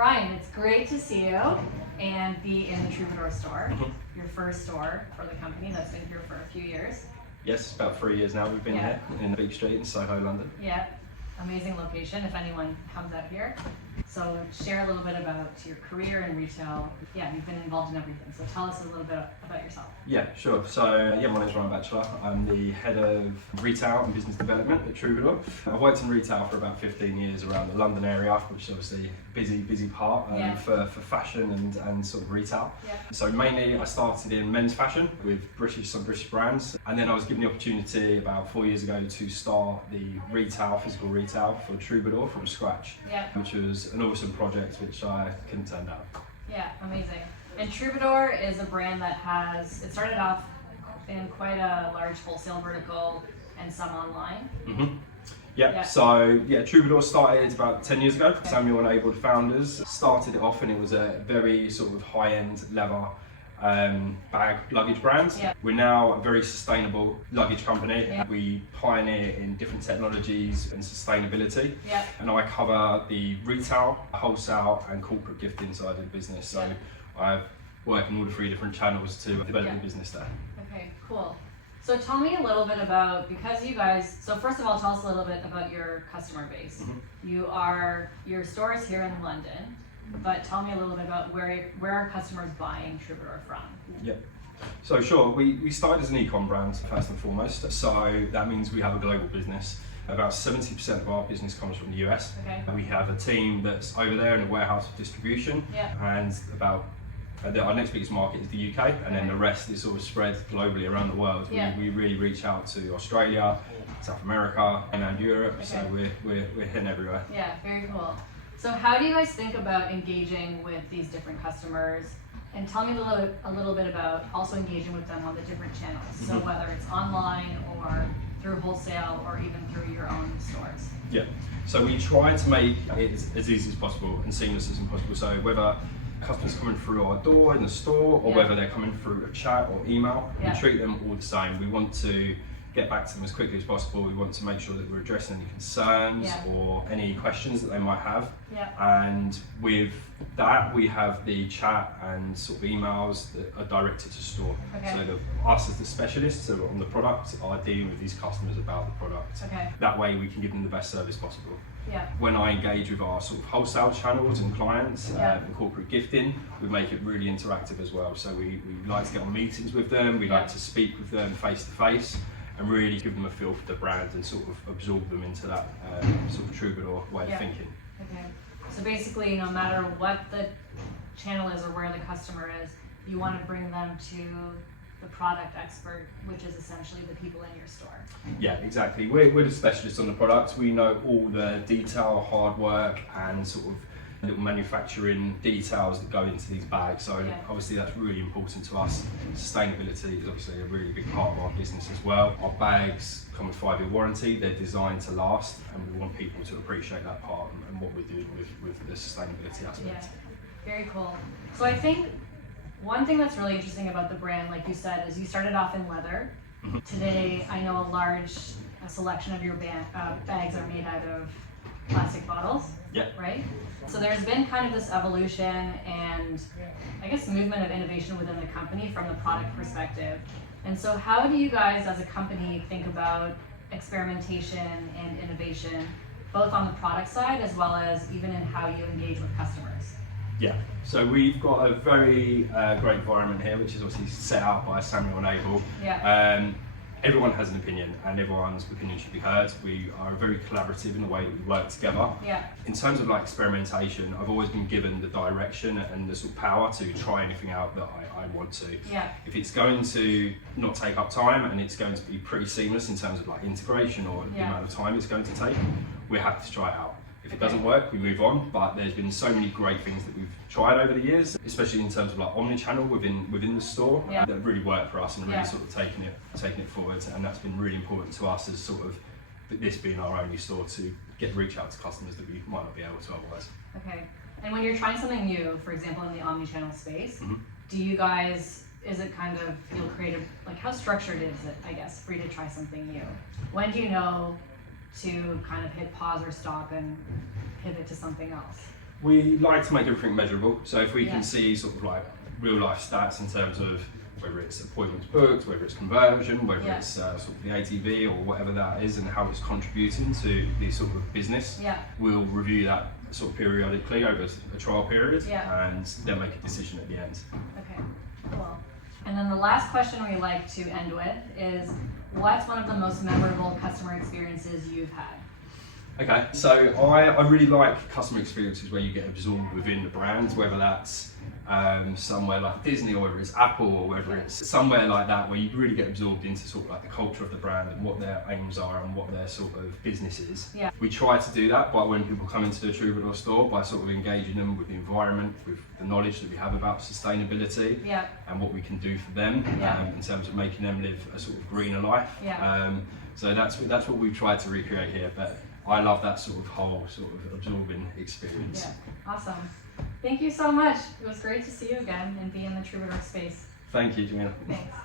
Ryan, it's great to see you and be in the Troubadour store, your first store for the company that's been here for a few years. Yes, about 3 years now we've been here in Beak Street in Soho, London. Yeah, amazing location if anyone comes out here. So share a little bit about your career in retail. Yeah, you've been involved in everything. So tell us a little bit about yourself. Yeah, sure. So my name's Ryan Batchelor. I'm the head of retail and business development at Troubadour. I've worked in retail for about 15 years around the London area, which is obviously a busy part for fashion and sort of retail. Yeah. So mainly I started in men's fashion with some British brands, and then I was given the opportunity about 4 years ago to start the physical retail for Troubadour from scratch, which was an awesome project which I couldn't turn down. Yeah, amazing. And Troubadour is a brand that it started off in quite a large wholesale vertical and some online. So Troubadour started about 10 years ago. Samuel and Abel, the founders, started it off, and it was a very sort of high-end leather bag luggage brand. We're now a very sustainable luggage company. We pioneer in different technologies and sustainability. And I cover the retail, wholesale and corporate gifting side of the business. So I work in all the 3 different channels to develop the business there. Okay, cool. So tell me a little bit about, because you guys, so first of all, tell us a little bit about your customer base. Your store is here in London, but tell me a little bit about where are customers buying Troubadour from? So sure, we started as an e-com brand first and foremost. So that means we have a global business. About 70% of our business comes from the US. We have a team that's over there in a warehouse of distribution, and our next biggest market is the UK, and then the rest is sort of spread globally around the world. We really reach out to Australia, South America, and Europe, so we're hitting everywhere. Yeah, very cool. So how do you guys think about engaging with these different customers? And tell me a little bit about also engaging with them on the different channels. So whether it's online or through wholesale or even through your own stores. So we try to make it as easy as possible and seamless as possible. So whether customers coming through our door in the store or whether they're coming through a chat or email, we treat them all the same. We want to get back to them as quickly as possible. We want to make sure that we're addressing any concerns or any questions that they might have. And with that, we have the chat and sort of emails that are directed to store. So us as the specialists on the product are dealing with these customers about the product. That way we can give them the best service possible. When I engage with our sort of wholesale channels and clients and corporate gifting, we make it really interactive as well. So we like to get on meetings with them, we like to speak with them face to face and really give them a feel for the brand and sort of absorb them into that sort of Troubadour way of thinking. So basically, no matter what the channel is or where the customer is, you want to bring them to the product expert, which is essentially the people in your store. Yeah, exactly. We're the specialists on the product. We know all the detail, hard work, and sort of little manufacturing details that go into these bags. So obviously that's really important to us. Sustainability is obviously a really big part of our business as well. Our bags come with 5-year warranty. They're designed to last, and we want people to appreciate that part and what we're doing with the sustainability aspect. Very cool. So I think one thing that's really interesting about the brand, like you said, is you started off in leather. Today, I know a large selection of your bags are made out of plastic bottles, right? So there's been kind of this evolution and I guess movement of innovation within the company from the product perspective. And so how do you guys as a company think about experimentation and innovation, both on the product side as well as even in how you engage with customers? So we've got a very great environment here, which is obviously set out by Samuel and Abel. Everyone has an opinion and everyone's opinion should be heard. We are very collaborative in the way that we work together. In terms of like experimentation, I've always been given the direction and the sort of power to try anything out that I want to. If it's going to not take up time and it's going to be pretty seamless in terms of like integration or the amount of time it's going to take, we're happy to try it out. If it doesn't work, we move on, but there's been so many great things that we've tried over the years, especially in terms of like omni-channel within the store, that really worked for us and really sort of taking it forward, and that's been really important to us as sort of this being our only store to reach out to customers that we might not be able to otherwise. And when you're trying something new, for example in the omni-channel space, do you guys, is it kind of feel creative, like how structured is it, I guess, for you to try something new? When do you know to kind of hit pause or stop and pivot to something else? We like to make everything measurable. So if we Yeah. can see sort of like real life stats in terms of whether it's appointments booked, whether it's conversion, whether Yeah. it's sort of the ATV or whatever that is, and how it's contributing to the sort of business, Yeah. we'll review that sort of periodically over a trial period, Yeah. and then make a decision at the end. Okay, cool. And then the last question we like to end with is, what's one of the most memorable customer experiences you've had? Okay, so I really like customer experiences where you get absorbed within the brand, whether that's somewhere like Disney, or whether it's Apple, or whether it's somewhere like that where you really get absorbed into sort of like the culture of the brand and what their aims are and what their sort of business is. Yeah. We try to do that by when people come into the Troubadour store, by sort of engaging them with the environment, with the knowledge that we have about sustainability, Yeah. and what we can do for them Yeah. in terms of making them live a sort of greener life. Yeah. So that's what we've tried to recreate here. But I love that sort of whole sort of absorbing experience. Yeah, awesome. Thank you so much. It was great to see you again and be in the Troubadour space. Thank you, Joanna. Thanks.